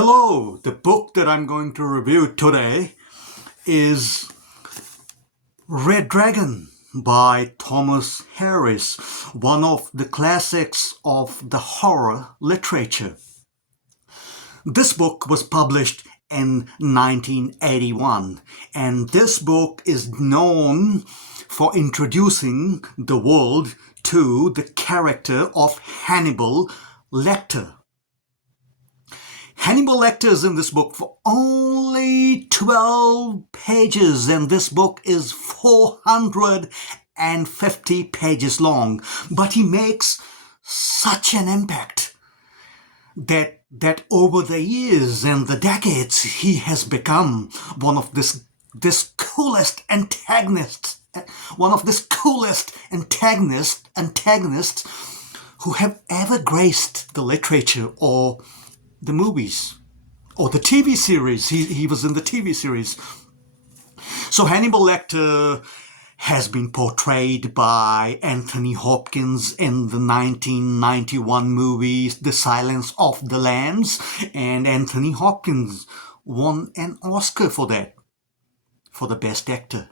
Hello! The book that I'm going to review today is Red Dragon by Thomas Harris, one of the classics of the horror literature. This book was published in 1981, and this book is known for introducing the world to the character of Hannibal Lecter. Hannibal Lecter is in this book for only 12 pages, and this book is 450 pages long. But he makes such an impact that over the years and the decades, he has become one of this coolest antagonists, who have ever graced the literature or the movies or the TV series. He was in the TV series. So Hannibal Lecter has been portrayed by Anthony Hopkins in the 1991 movie The Silence of the Lambs, and Anthony Hopkins won an Oscar for that, for the best actor.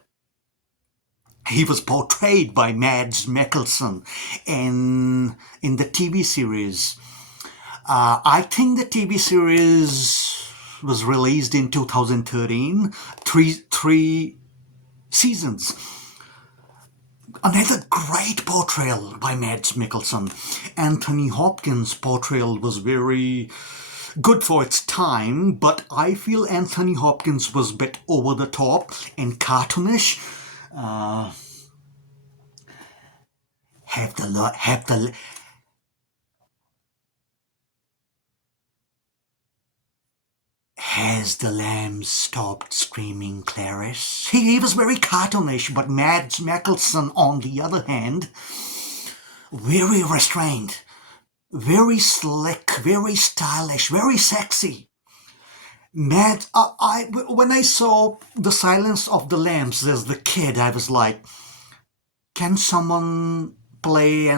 He was portrayed by Mads Mikkelsen in the TV series. I think the TV series was released in 2013, three seasons. Another great portrayal by Mads Mikkelsen. Anthony Hopkins' portrayal was very good for its time, but I feel Anthony Hopkins was a bit over the top and cartoonish. Has the lamb stopped screaming, Clarice? He was very cartoonish, but Mads Mikkelsen, on the other hand, very restrained, very slick, very stylish, very sexy. When I saw The Silence of the Lambs as the kid, I was like, can someone play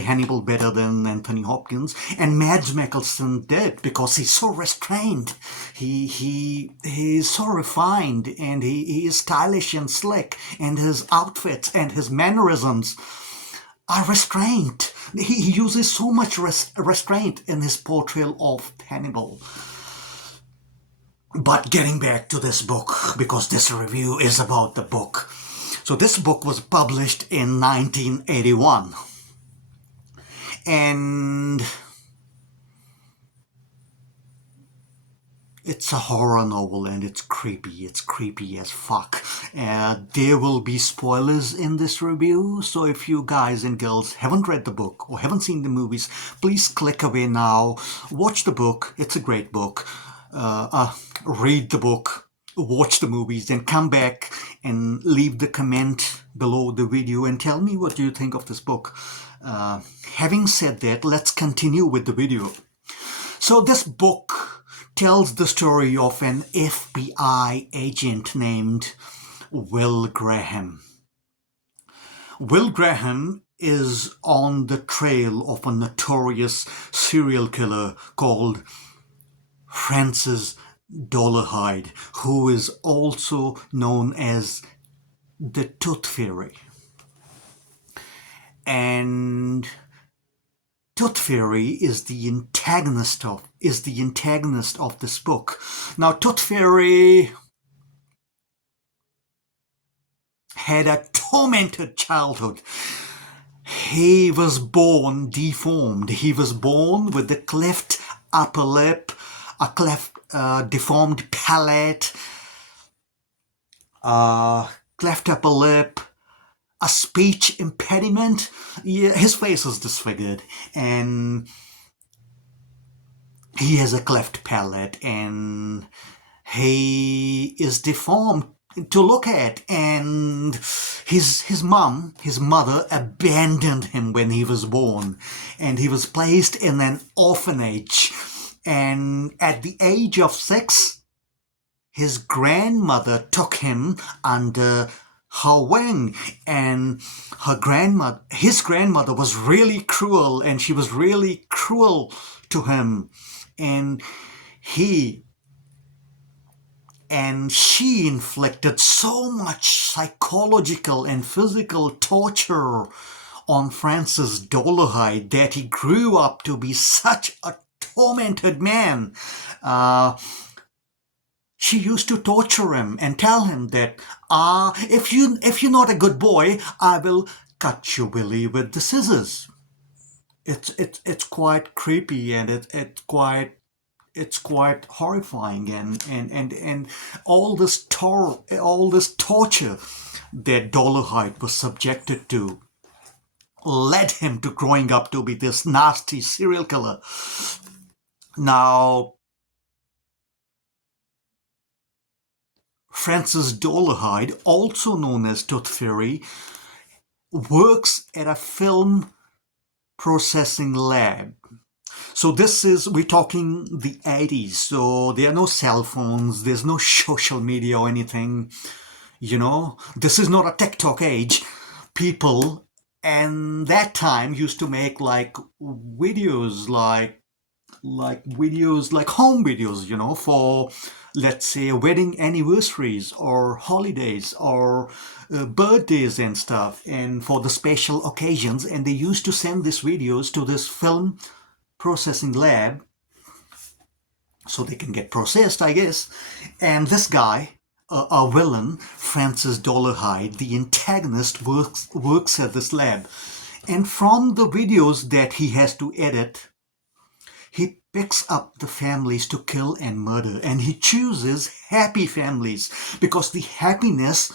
Hannibal better than Anthony Hopkins? And Mads Mikkelsen did, because he's so restrained. He is so refined, and he is stylish and slick, and his outfits and his mannerisms are restrained. He uses so much restraint in his portrayal of Hannibal. But getting back to this book, because this review is about the book. So this book was published in 1981. And it's a horror novel, and it's creepy. It's creepy as fuck. There will be spoilers in this review, so if you guys and girls haven't read the book or haven't seen the movies, please click away now. Watch the book. It's a great book. Read the book. Watch the movies, then come back and leave the comment below the video and tell me what you think of this book. Having said that, let's continue with the video. So this book tells the story of an FBI agent named Will Graham. Will Graham is on the trail of a notorious serial killer called Francis Dolarhyde, who is also known as the Tooth Fairy. And Tooth Fairy is the antagonist of this book. Now, Tooth Fairy had a tormented childhood. He was born deformed. He was born with a cleft upper lip, deformed palate, cleft upper lip, a speech impediment. Yeah, his face is disfigured, and he has a cleft palate, and he is deformed to look at, and his mother abandoned him when he was born, and he was placed in an orphanage. And at the age of 6, his grandmother took him under her wing, and his grandmother was really cruel, and she was really cruel to him. And he and she inflicted so much psychological and physical torture on Francis Dolarhyde that he grew up to be such a tormented man. Uh, she used to torture him and tell him that, if you're not a good boy, I will cut your willy with the scissors. It's quite creepy, and it's quite horrifying, and all this torture that Dolarhyde was subjected to led him to growing up to be this nasty serial killer. Now, Francis Dolarhyde, also known as Tooth Fairy, works at a film processing lab. So we're talking the 80s, so there are no cell phones, there's no social media or anything, This is not a TikTok age. People and that time used to make videos like home videos, for, let's say, wedding anniversaries or holidays or birthdays and stuff, and for the special occasions. And they used to send these videos to this film processing lab so they can get processed, I guess. And this guy, a villain, Francis Dolarhyde, the antagonist, works at this lab. And from the videos that he has to edit, he picks up the families to kill and murder, and he chooses happy families because the happiness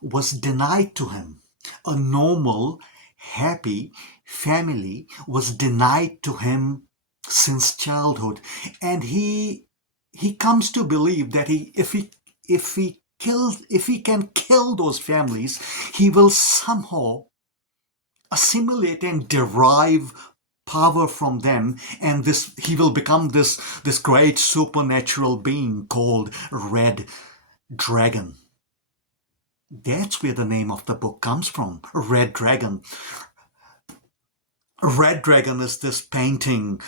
was denied to him. A normal, happy family was denied to him since childhood, and he comes to believe that if he can kill those families, he will somehow assimilate and derive power from them, and he will become this great supernatural being called Red Dragon. That's where the name of the book comes from, Red Dragon. Red Dragon is this painting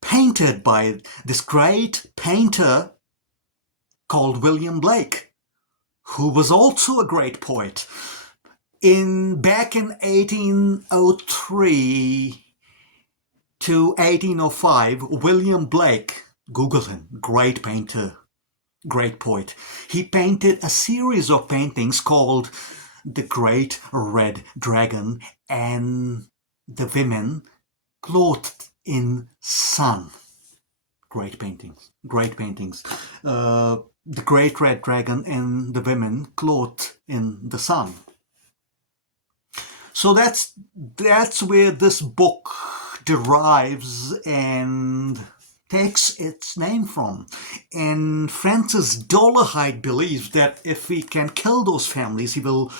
painted by this great painter called William Blake, who was also a great poet. Back in 1803 to 1805, William Blake, Google him, great painter, great poet. He painted a series of paintings called The Great Red Dragon and the Women Clothed in Sun. Great paintings, great paintings. The Great Red Dragon and the Women Clothed in the Sun. So that's where this book derives and takes its name from. And Francis Dolarhyde believes that if he can kill those families, he will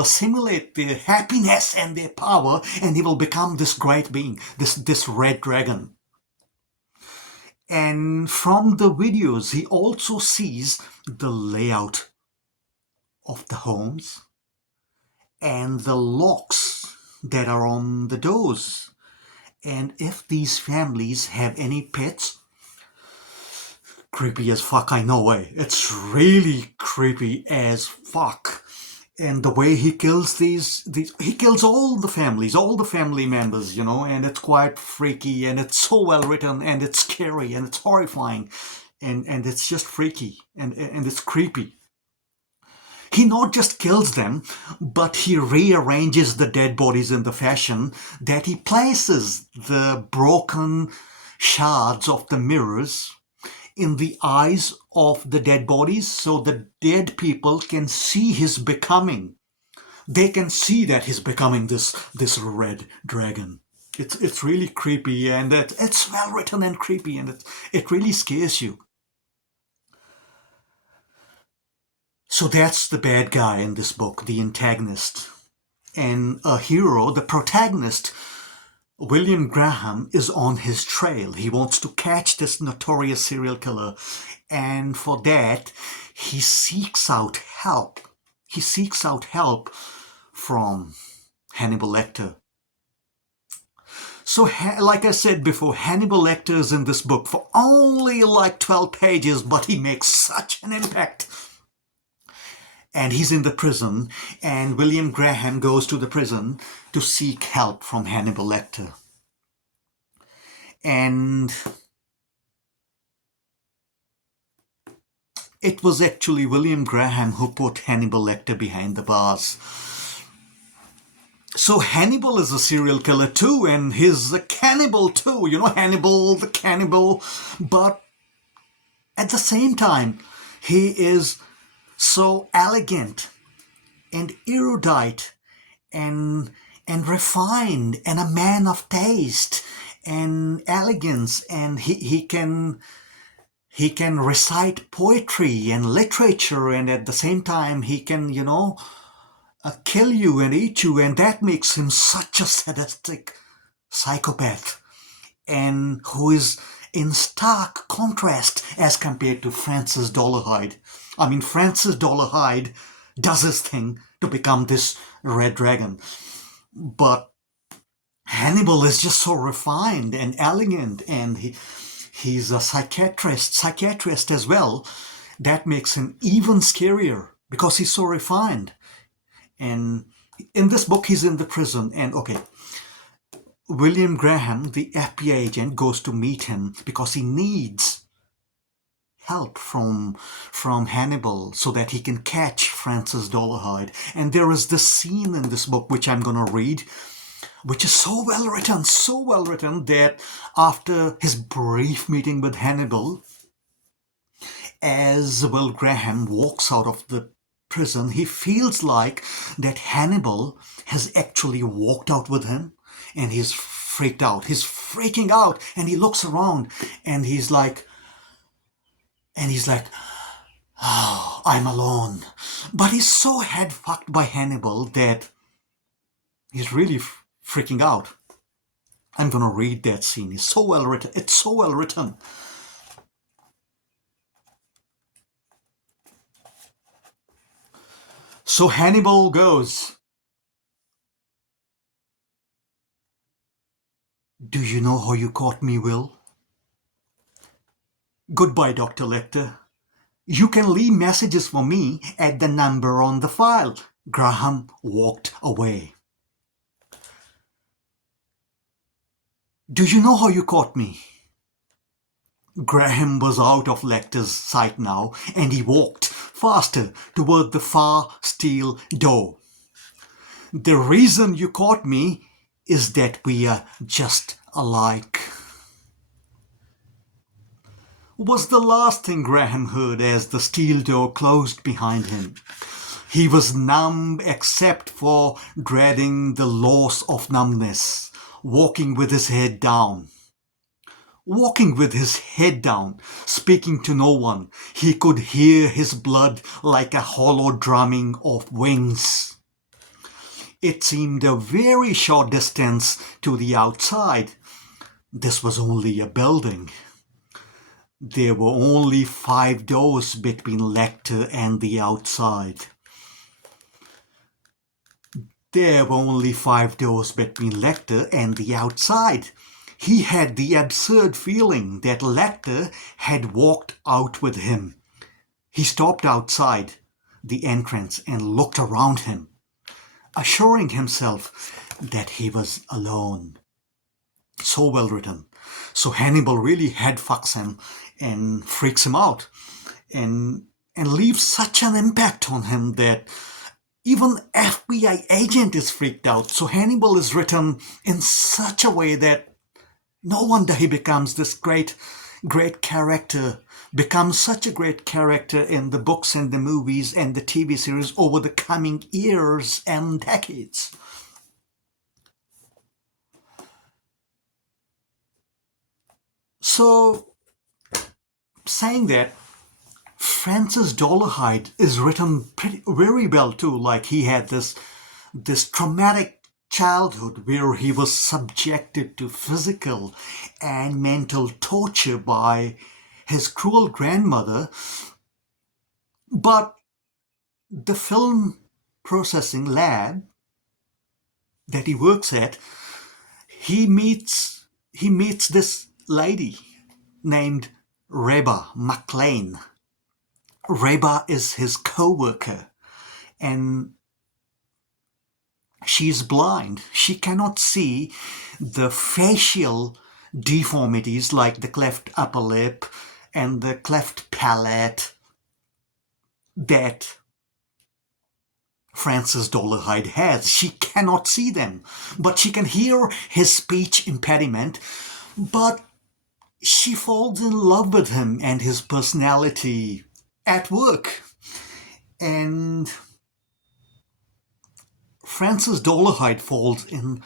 assimilate their happiness and their power, and he will become this great being, this red dragon. And from the videos, he also sees the layout of the homes and the locks that are on the doors. And if these families have any pets, creepy as fuck, I know, it's really creepy as fuck. And the way he kills he kills all the family members, and it's quite freaky, and it's so well written, and it's scary, and it's horrifying, and it's just freaky, and it's creepy. He not just kills them, but he rearranges the dead bodies in the fashion that he places the broken shards of the mirrors in the eyes of the dead bodies, so the dead people can see his becoming. They can see that he's becoming this red dragon. It's really creepy, and it's well written and creepy, and it really scares you. So that's the bad guy in this book, the antagonist. And a hero, the protagonist, William Graham, is on his trail. He wants to catch this notorious serial killer. And for that, he seeks out help. He seeks out help from Hannibal Lecter. So, like I said before, Hannibal Lecter is in this book for only like 12 pages, but he makes such an impact. And he's in the prison, and William Graham goes to the prison to seek help from Hannibal Lecter. And it was actually William Graham who put Hannibal Lecter behind the bars. So Hannibal is a serial killer too, and he's a cannibal too. You know, Hannibal the cannibal. But at the same time, he is so elegant and erudite and refined and a man of taste and elegance, and he can recite poetry and literature, and at the same time he can, kill you and eat you, and that makes him such a sadistic psychopath, and who is in stark contrast as compared to Francis Dolarhyde. I mean, Francis Dolarhyde does his thing to become this red dragon, but Hannibal is just so refined and elegant, and he's a psychiatrist as well. That makes him even scarier because he's so refined. And in this book, he's in the prison, and okay, William Graham, the FBI agent, goes to meet him because he needs help from Hannibal so that he can catch Francis Dolarhyde. And there is this scene in this book which I'm going to read, which is so well written that after his brief meeting with Hannibal, as Will Graham walks out of the prison, he feels like that Hannibal has actually walked out with him, and he's freaked out. He's freaking out, and he looks around, and he's like, oh, I'm alone. But he's so head-fucked by Hannibal that he's really freaking out. I'm gonna read that scene. It's so well written. It's so well written. So Hannibal goes, "Do you know how you caught me, Will? Goodbye, Dr. Lecter. You can leave messages for me at the number on the file." Graham walked away. "Do you know how you caught me?" Graham was out of Lecter's sight now, and he walked faster toward the far steel door. "The reason you caught me is that we are just alike," was the last thing Graham heard as the steel door closed behind him. He was numb except for dreading the loss of numbness, walking with his head down. Speaking to no one. He could hear his blood like a hollow drumming of wings. It seemed a very short distance to the outside. This was only a building. There were only 5 doors between Lecter and the outside. He had the absurd feeling that Lecter had walked out with him. He stopped outside the entrance and looked around him, assuring himself that he was alone. So well written. So Hannibal really head fucks him and freaks him out and leaves such an impact on him that even FBI agent is freaked out. So Hannibal is written in such a way that no wonder he becomes this great character, becomes such a great character in the books and the movies and the TV series over the coming years and decades. So, saying that, Francis Dolarhyde is written very well too. Like, he had this traumatic childhood where he was subjected to physical and mental torture by his cruel grandmother. But the film processing lab that he works at, he meets this lady named Reba McLean. Reba is his co-worker, and she's blind. She cannot see the facial deformities like the cleft upper lip and the cleft palate that Francis Dolarhyde has. She cannot see them, but she can hear his speech impediment. But she falls in love with him and his personality at work. And Francis Dolarhyde falls in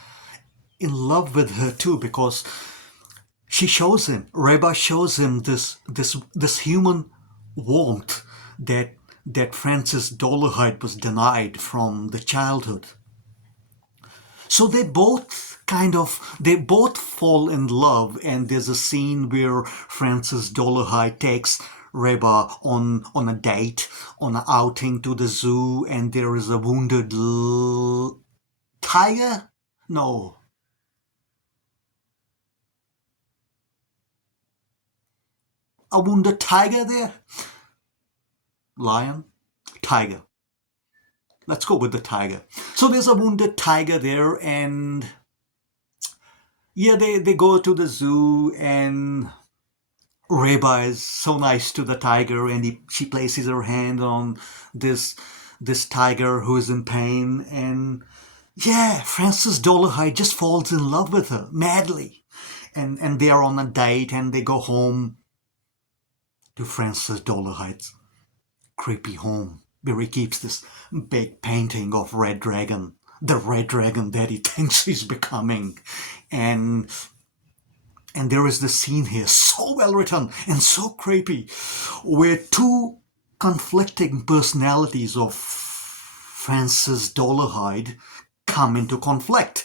love with her too, because Reba shows him this human warmth that Francis Dolarhyde was denied from the childhood. So they both fall in love, and there's a scene where Francis Dolarhyde takes Reba on a date, on an outing to the zoo, and there is a wounded tiger? No. A wounded tiger there? Lion? Tiger. Let's go with the tiger. So there's a wounded tiger there, and yeah, they go to the zoo, and Reba is so nice to the tiger, and she places her hand on this tiger who is in pain, and yeah, Francis Dolarhyde just falls in love with her madly, and they are on a date, and they go home to Francis Dolarhyde's creepy home, where he keeps this big painting of Red Dragon, the Red Dragon that he thinks he's becoming. And there is this scene here, so well written and so creepy, where two conflicting personalities of Francis Dolarhyde come into conflict.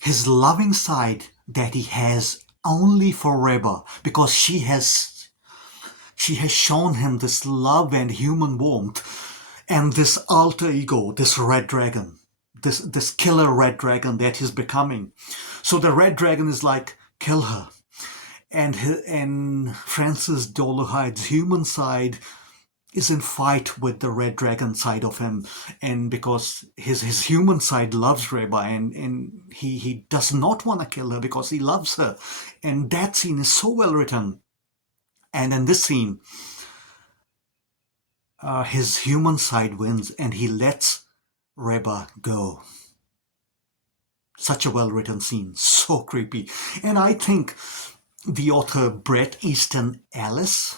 His loving side that he has only for Reba, because she has shown him this love and human warmth, and this alter ego, this red dragon, this killer red dragon that he's becoming. So the red dragon is like, kill her. And Francis Dolarhyde's human side is in fight with the red dragon side of him, and because his human side loves Reba, and he does not want to kill her because he loves her. And that scene is so well written. And in this scene, his human side wins, and he lets Reba go. Such a well-written scene, so creepy. And I think the author Bret Easton Ellis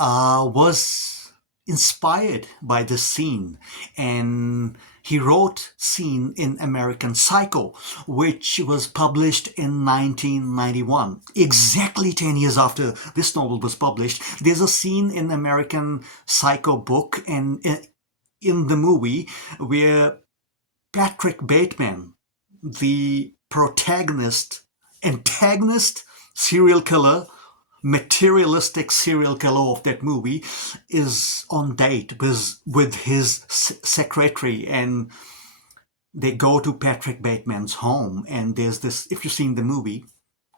was inspired by this scene, and he wrote scene in American Psycho, which was published in 1991, exactly 10 years after this novel was published. There's a scene in American Psycho book and in the movie where Patrick Bateman, the antagonist, serial killer, materialistic serial killer of that movie, is on date with his secretary, and they go to Patrick Bateman's home, and there's this, if you've seen the movie,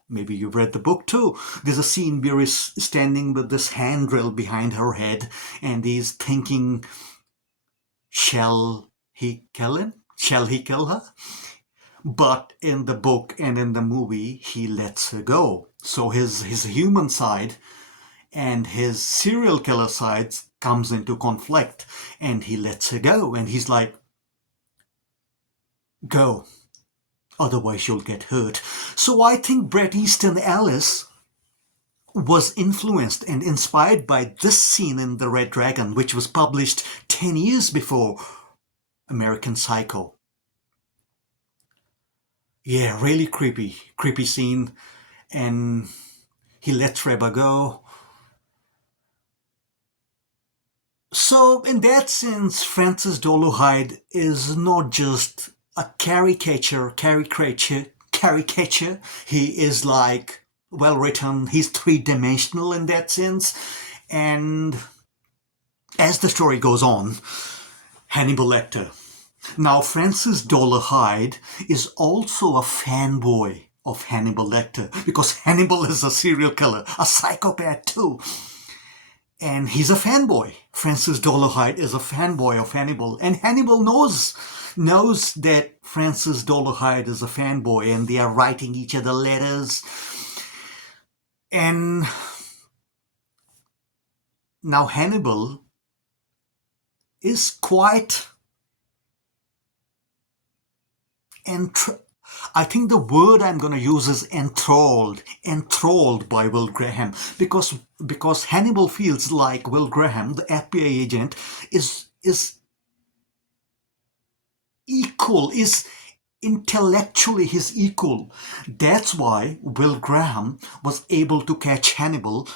maybe you've read the book too, there's a scene where he's standing with this handrail behind her head, and he's thinking, shall he kill him? Shall he kill her? But in the book and in the movie, he lets her go. So his human side and his serial killer side comes into conflict, and he lets her go. And he's like, go, otherwise you'll get hurt. So I think Bret Easton Ellis was influenced and inspired by this scene in The Red Dragon, which was published 10 years before American Psycho. Yeah, really creepy scene. And he lets Reba go. So in that sense, Francis Dolarhyde is not just a caricature. He is like well written. He's three-dimensional in that sense. And as the story goes on, Hannibal Lecter, Now, Francis Dolarhyde is also a fanboy of Hannibal Lecter because Hannibal is a serial killer, a psychopath too. And he's a fanboy. Francis Dolarhyde is a fanboy of Hannibal. And Hannibal knows that Francis Dolarhyde is a fanboy, and they are writing each other letters. And now Hannibal is quite... I think the word I'm going to use is enthralled by Will Graham, because Hannibal feels like Will Graham, the FBI agent, is equal, is intellectually his equal. That's why Will Graham was able to catch Hannibal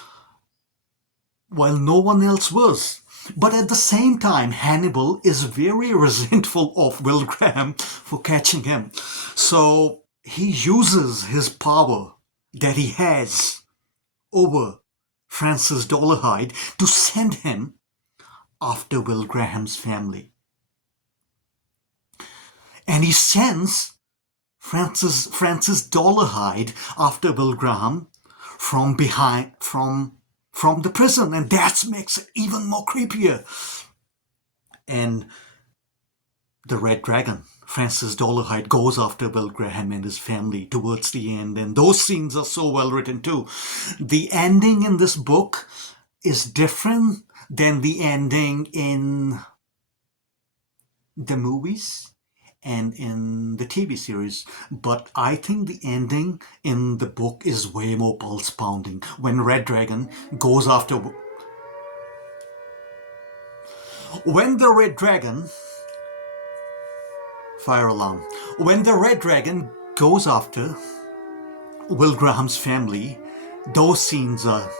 while no one else was. But at the same time, Hannibal is very resentful of Will Graham for catching him. So he uses his power that he has over Francis Dolarhyde to send him after Will Graham's family. And he sends Francis Dolarhyde after Will Graham from the prison, and that makes it even more creepier. And the Red Dragon, Francis Dolarhyde, goes after Will Graham and his family towards the end, and those scenes are so well written too. The ending in this book is different than the ending in the movies and in the TV series, but I think the ending in the book is way more pulse-pounding. When Red Dragon goes after... When the Red Dragon... Fire alarm. When the Red Dragon goes after Will Graham's family, those scenes are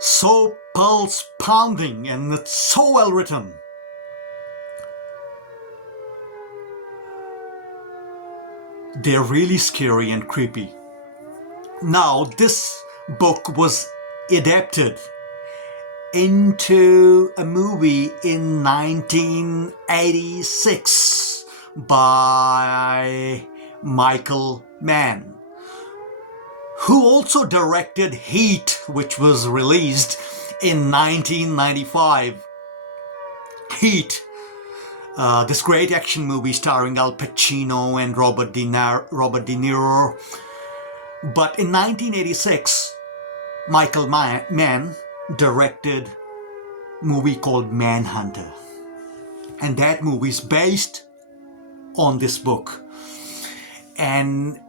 so pulse-pounding and it's so well written. They're really scary and creepy. Now, this book was adapted into a movie in 1986 by Michael Mann, who also directed Heat, which was released in 1995. Heat. This great action movie starring Al Pacino and Robert De Niro. But in 1986, Michael Mann directed a movie called Manhunter. And that movie is based on this book. And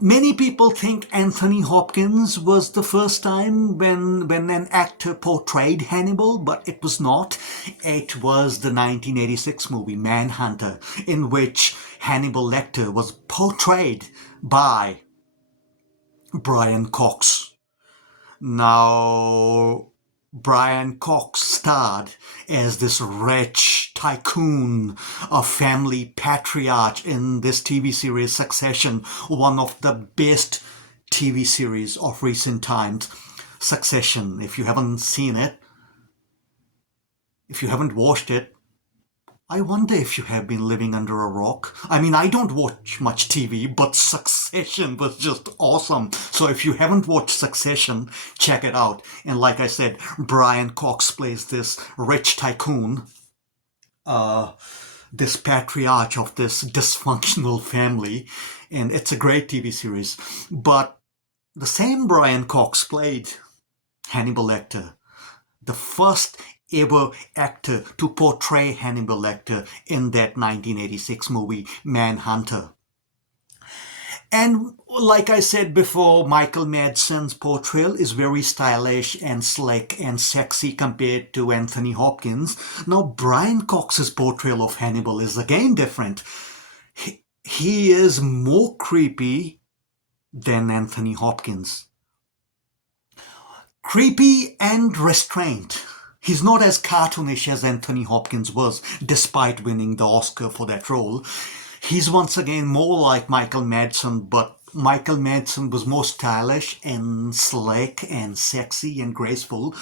many people think Anthony Hopkins was the first time when an actor portrayed Hannibal, but it was not. It was the 1986 movie Manhunter, in which Hannibal Lecter was portrayed by Brian Cox. Now, Brian Cox starred as this rich tycoon, a family patriarch in this TV series Succession, one of the best TV series of recent times. Succession, if you haven't seen it, if you haven't watched it, I wonder if you have been living under a rock. I mean, I don't watch much TV, but Succession was just awesome. So if you haven't watched Succession, check it out. And like I said, Brian Cox plays this rich tycoon, this patriarch of this dysfunctional family. And it's a great TV series. But the same Brian Cox played Hannibal Lecter, the first ever actor to portray Hannibal Lecter in that 1986 movie Manhunter. And like I said before, Michael Madsen's portrayal is very stylish and slick and sexy compared to Anthony Hopkins. Now, Brian Cox's portrayal of Hannibal is again different. He is more creepy than Anthony Hopkins. Creepy and restrained. He's not as cartoonish as Anthony Hopkins was, despite winning the Oscar for that role. He's once again more like Michael Madsen, but Michael Madsen was more stylish and slick and sexy and graceful,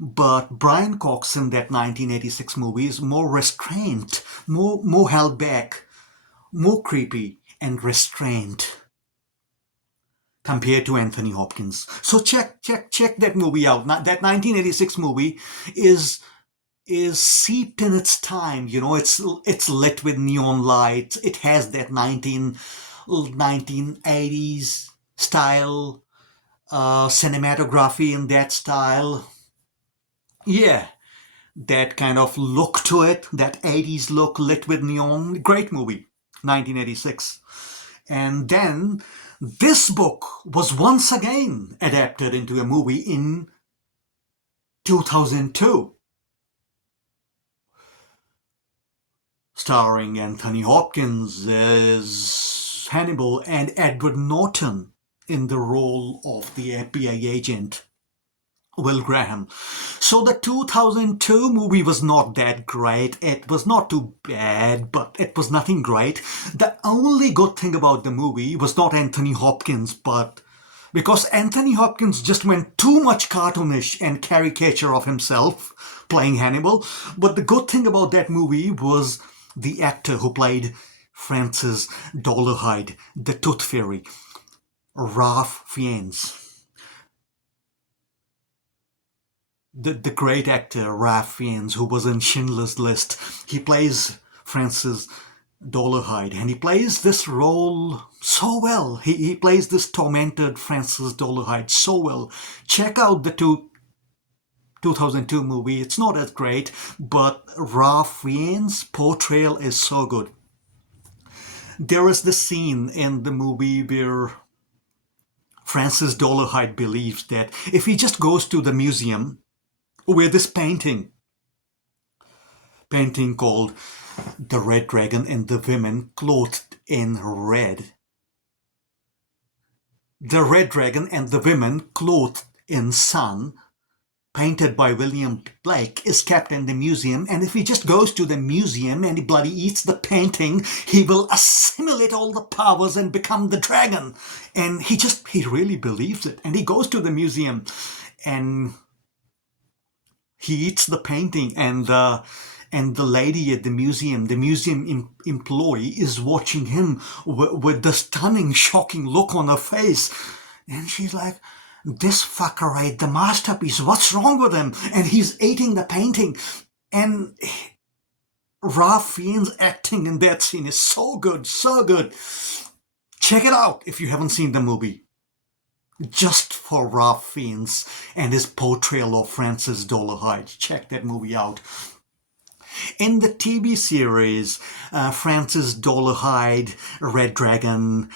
but Brian Cox in that 1986 movie is more restrained, more held back, more creepy and restrained compared to Anthony Hopkins. So check that movie out. That 1986 movie is is seeped in its time. It's lit with neon lights. It has that 1980s style cinematography in that style. Yeah, that kind of look to it, that 80s look lit with neon. Great movie, 1986. And then this book was once again adapted into a movie in 2002, starring Anthony Hopkins as Hannibal and Edward Norton in the role of the FBI agent Will Graham. So the 2002 movie was not that great. It was not too bad, but it was nothing great. The only good thing about the movie was not Anthony Hopkins, but because Anthony Hopkins just went too much cartoonish and caricature of himself playing Hannibal. But the good thing about that movie was the actor who played Francis Dolarhyde, the Tooth Fairy, Ralph Fiennes. The great actor Ralph Fiennes, who was in Schindler's List, he plays Francis Dolarhyde, and he plays this role so well. He plays this tormented Francis Dolarhyde so well. Check out the 2002 movie. It's not as great, but Ralph Fiennes' portrayal is so good. There is this scene in the movie where Francis Dolarhyde believes that if he just goes to the museum where this painting called The Red Dragon and the Women Clothed in Red. The Red Dragon and the Women Clothed in Sun, painted by William Blake, is kept in the museum, and if he just goes to the museum and he bloody eats the painting, he will assimilate all the powers and become the dragon. And he really believes it. And he goes to the museum and he eats the painting, and the lady at the museum employee, is watching him with the stunning, shocking look on her face. And she's like, this fucker ate the masterpiece. What's wrong with him? And he's eating the painting. And Ralph Fiennes' acting in that scene is so good, so good. Check it out if you haven't seen the movie. Just for Ralph Fiennes and his portrayal of Francis Dolarhyde. Check that movie out. In the TV series, Francis Dolarhyde, Red Dragon,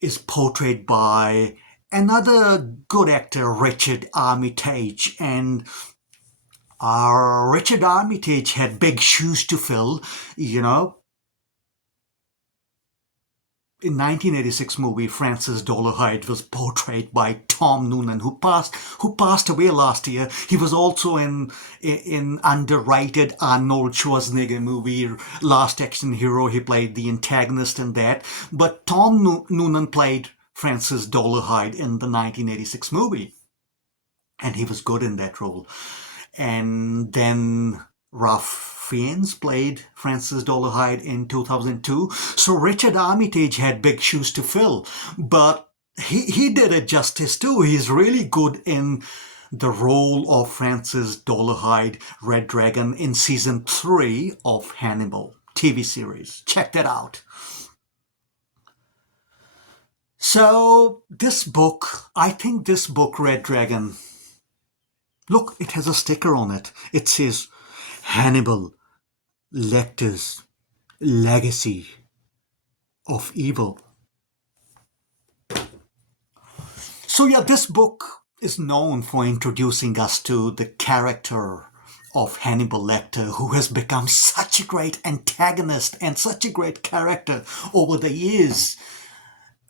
is portrayed by another good actor, Richard Armitage. And Richard Armitage had big shoes to fill, In 1986 movie, Francis Dolarhyde was portrayed by Tom Noonan, who passed away last year. He was also in underrated Arnold Schwarzenegger movie, Last Action Hero. He played the antagonist in that. But Tom Noonan played Francis Dolarhyde in the 1986 movie. And he was good in that role. And then Ralph Fiennes played Francis Dolarhyde in 2002. So Richard Armitage had big shoes to fill. But he did it justice too. He's really good in the role of Francis Dolarhyde, Red Dragon, in season 3 of Hannibal TV series. Check that out. So I think this book, Red Dragon, look, it has a sticker on it. It says Hannibal Lecter's Legacy of Evil. So yeah, this book is known for introducing us to the character of Hannibal Lecter, who has become such a great antagonist and such a great character over the years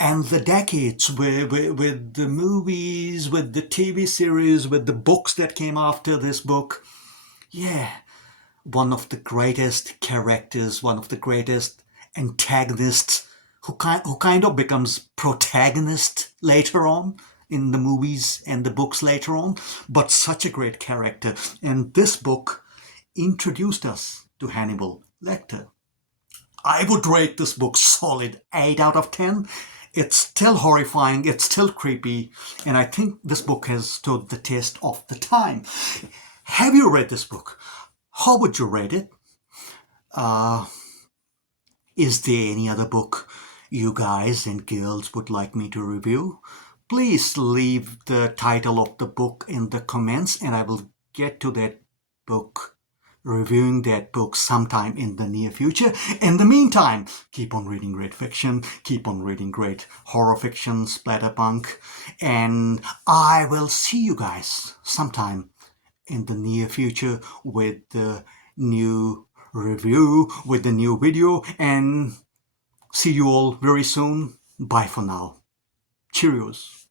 and the decades, with the movies, with the TV series, with the books that came after this book. Yeah, one of the greatest characters, one of the greatest antagonists who kind of becomes protagonist later on in the movies and the books later on, but such a great character. And this book introduced us to Hannibal Lecter. I would rate this book solid 8 out of 10. It's still horrifying, it's still creepy, and I think this book has stood the test of the time. Have you read this book? How would you rate it? Is there any other book you guys and girls would like me to review? Please leave the title of the book in the comments and I will get to that book, reviewing that book sometime in the near future. In the meantime, keep on reading great fiction, keep on reading great horror fiction, splatterpunk, and I will see you guys sometime in the near future with the new review, with the new video, and see you all very soon. Bye for now. Cheerios.